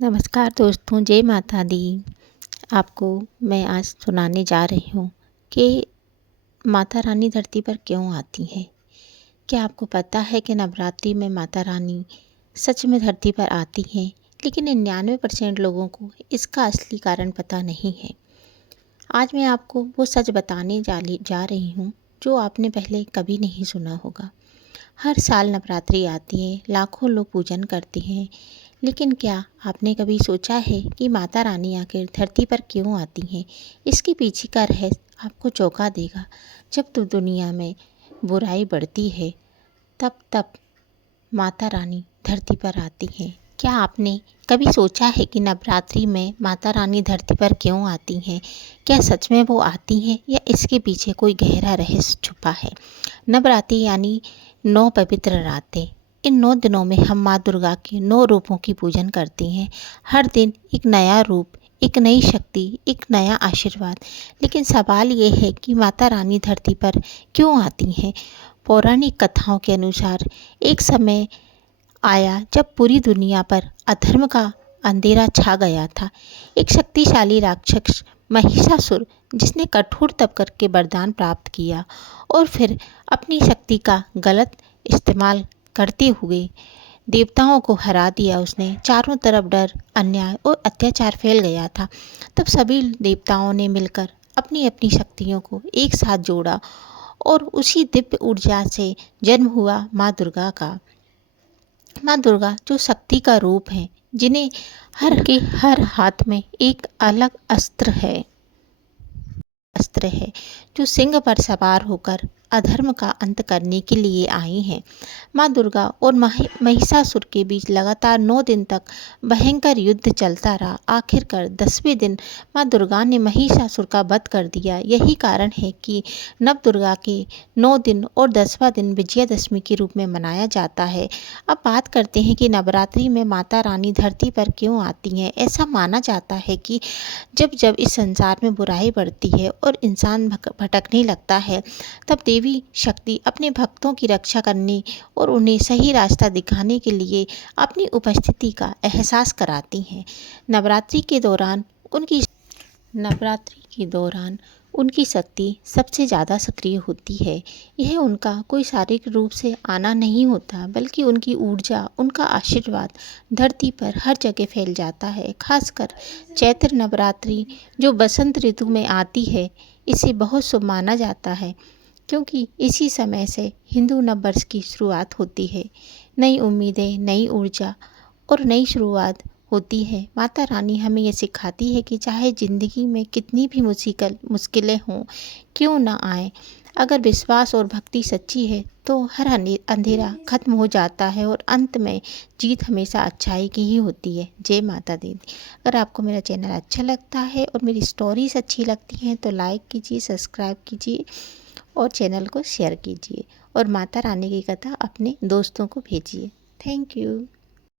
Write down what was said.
नमस्कार दोस्तों, जय माता दी। आपको मैं आज सुनाने जा रही हूँ कि माता रानी धरती पर क्यों आती है। क्या आपको पता है कि नवरात्रि में माता रानी सच में धरती पर आती हैं, लेकिन 99% लोगों को इसका असली कारण पता नहीं है। आज मैं आपको वो सच बताने जा रही हूँ जो आपने पहले कभी नहीं सुना होगा। हर साल नवरात्रि आती है, लाखों लोग पूजन करते हैं, लेकिन क्या आपने कभी सोचा है कि माता रानी आखिर धरती पर क्यों आती हैं? इसके पीछे का रहस्य आपको चौंका देगा। जब तो दुनिया में बुराई बढ़ती है, तब माता रानी धरती पर आती हैं। क्या आपने कभी सोचा है कि नवरात्रि में माता रानी धरती पर क्यों आती हैं? क्या सच में वो आती हैं या इसके पीछे कोई गहरा रहस्य छुपा है? नवरात्रि यानी 9 पवित्र रातें। इन 9 दिनों में हम माँ दुर्गा के 9 रूपों की पूजन करते हैं। हर दिन एक नया रूप, एक नई शक्ति, एक नया आशीर्वाद। लेकिन सवाल ये है कि माता रानी धरती पर क्यों आती हैं? पौराणिक कथाओं के अनुसार एक समय आया जब पूरी दुनिया पर अधर्म का अंधेरा छा गया था। एक शक्तिशाली राक्षस महिषासुर, जिसने कठोर तप करके वरदान प्राप्त किया और फिर अपनी शक्ति का गलत इस्तेमाल करते हुए देवताओं को हरा दिया। उसने चारों तरफ डर, अन्याय और अत्याचार फैल गया था। तब सभी देवताओं ने मिलकर अपनी अपनी शक्तियों को एक साथ जोड़ा और उसी दिव्य ऊर्जा से जन्म हुआ माँ दुर्गा का। माँ दुर्गा जो शक्ति का रूप है, जिन्हें हर हाथ में एक अलग अस्त्र है, जो सिंह पर सवार होकर अधर्म का अंत करने के लिए आई हैं। माँ दुर्गा और महिषासुर के बीच लगातार 9 दिन तक भयंकर युद्ध चलता रहा। आखिरकार 10वें दिन माँ दुर्गा ने महिषासुर का वध कर दिया। यही कारण है कि नव दुर्गा के 9 दिन और 10वां दिन विजयादशमी के रूप में मनाया जाता है। अब बात करते हैं कि नवरात्रि में माता रानी धरती पर क्यों आती हैं। ऐसा माना जाता है कि जब जब इस संसार में बुराई बढ़ती है और इंसान भटकने लगता है, तब देवी शक्ति अपने भक्तों की रक्षा करने और उन्हें सही रास्ता दिखाने के लिए अपनी उपस्थिति का एहसास कराती हैं। नवरात्रि के दौरान उनकी शक्ति सबसे ज़्यादा सक्रिय होती है। यह उनका कोई शारीरिक रूप से आना नहीं होता, बल्कि उनकी ऊर्जा, उनका आशीर्वाद धरती पर हर जगह फैल जाता है। खासकर चैत्र नवरात्रि जो बसंत ऋतु में आती है, इसे बहुत शुभ माना जाता है, क्योंकि इसी समय से हिंदू नववर्ष की शुरुआत होती है। नई उम्मीदें, नई ऊर्जा और नई शुरुआत होती है। माता रानी हमें ये सिखाती है कि चाहे ज़िंदगी में कितनी भी मुश्किलें हों क्यों ना आए, अगर विश्वास और भक्ति सच्ची है तो हर अंधेरा खत्म हो जाता है और अंत में जीत हमेशा अच्छाई की ही होती है। जय माता दी। अगर आपको मेरा चैनल अच्छा लगता है और मेरी स्टोरीज अच्छी लगती हैं तो लाइक कीजिए, सब्सक्राइब कीजिए और चैनल को शेयर कीजिए और माता रानी की कथा अपने दोस्तों को भेजिए। Thank you.